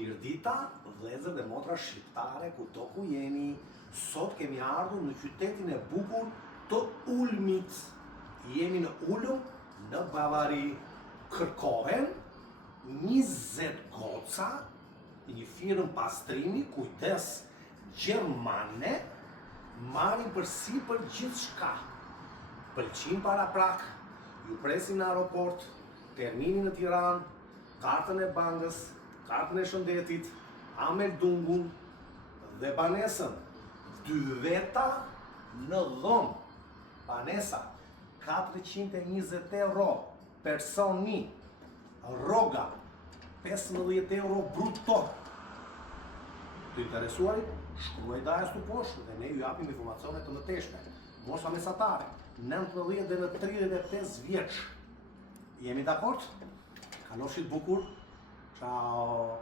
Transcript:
Mirdita, vëllezër dhe motra shqiptare, kudo ku jeni, sot kemi ardhur në qytetin e bukur të Ulmit. Jemi në Ulm, në Bavari. Kërkohen 20 goca, një firmë pastrimi, kujdes gjermane, marrin përsipër gjithçka. Pëlqim paraprak, ju presim në aeroport, terminin në Tiranë, kartën e bankës, kartën e shëndetit, Amel Dungun dhe banesën. 2 veta në dhomë. Banesa 420 euro personi. Rroga 15 euro bruto. Të interesuarit, shkruaj dajes të poshtë dhe ne ju japim informacione të mëteshme. Mosha mesatare, 19 dhe në 35 vjeç. Jemi dakord? Kaloshit bukur. Ciao.